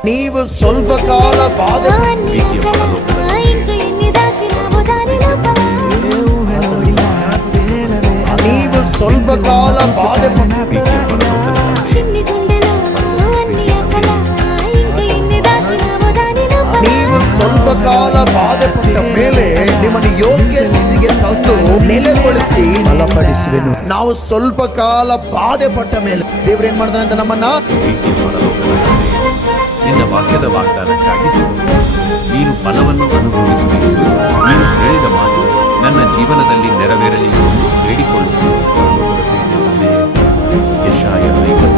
ನೀವು ಸ್ವಲ್ಪ ಕಾಲ ಬಾಧೆ ನೀವು ಸ್ವಲ್ಪ ಕಾಲ ಬಾಧೆ ನೀವು ಸ್ವಲ್ಪ ಕಾಲ ಬಾಧೆ ಪಟ್ಟ ಮೇಲೆ ನಿಮ್ಮನ್ನು ಯೋಗ್ಯ ಸ್ಥಿತಿಗೆ ತಂದು ನೆಲೆಗೊಳಿಸಿ ಬಲಪಡಿಸುವೆನು. ನಾವು ಸ್ವಲ್ಪ ಕಾಲ ಬಾಧೆ ಪಟ್ಟ ಮೇಲೆ ದೇವರು ಏನ್ ಮಾಡ್ತಾನೆ ಅಂತ ನಮ್ಮನ್ನ ನಿನ್ನ ವಾಕ್ಯದ ವಾಗ್ದಾನಕ್ಕಾಗಿ ನೀನು ಫಲವನ್ನು ಅನುಭವಿಸುವೆ. ನೀನು ಹೇಳಿದ ಮಾತು ನನ್ನ ಜೀವನದಲ್ಲಿ ನೆರವೇರಲಿ ಎಂದು ಬೇಡಿಕೊಳ್ಳುತ್ತೇನೆ. ಯೆಶಾಯ 50